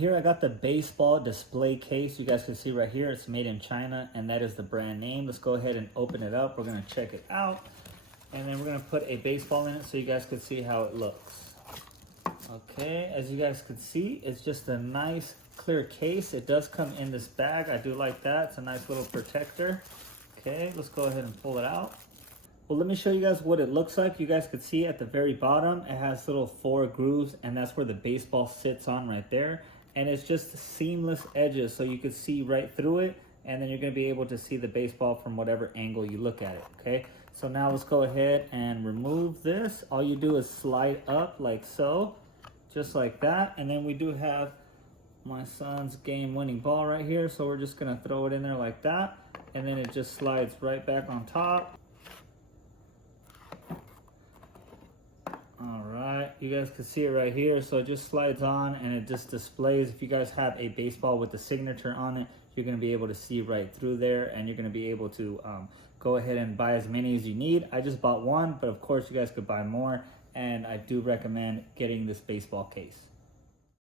here I got the baseball display case. You guys can see right here, it's made in China, and that is the brand name. Let's go ahead and open it up. We're gonna check it out, and then we're gonna put a baseball in it so you guys can see how it looks. Okay, as you guys can see, it's just a nice clear case. It does come in this bag. I do like that. It's a nice little protector. Okay, let's go ahead and pull it out. Well, let me show you guys what it looks like. You guys could see at the very bottom, it has little 4 grooves, and that's where the baseball sits on right there. And it's just seamless edges, so you can see right through it, and then you're gonna be able to see the baseball from whatever angle you look at it, okay? So now let's go ahead and remove this. All you do is slide up like so, just like that. And then we do have my son's game-winning ball right here, so we're just gonna throw it in there like that, and then it just slides right back on top. All right, you guys can see it right here. So it just slides on and it just displays. If you guys have a baseball with the signature on it, you're gonna be able to see right through there, and you're gonna be able to go ahead and buy as many as you need. I just bought one, but of course you guys could buy more, and I do recommend getting this baseball case.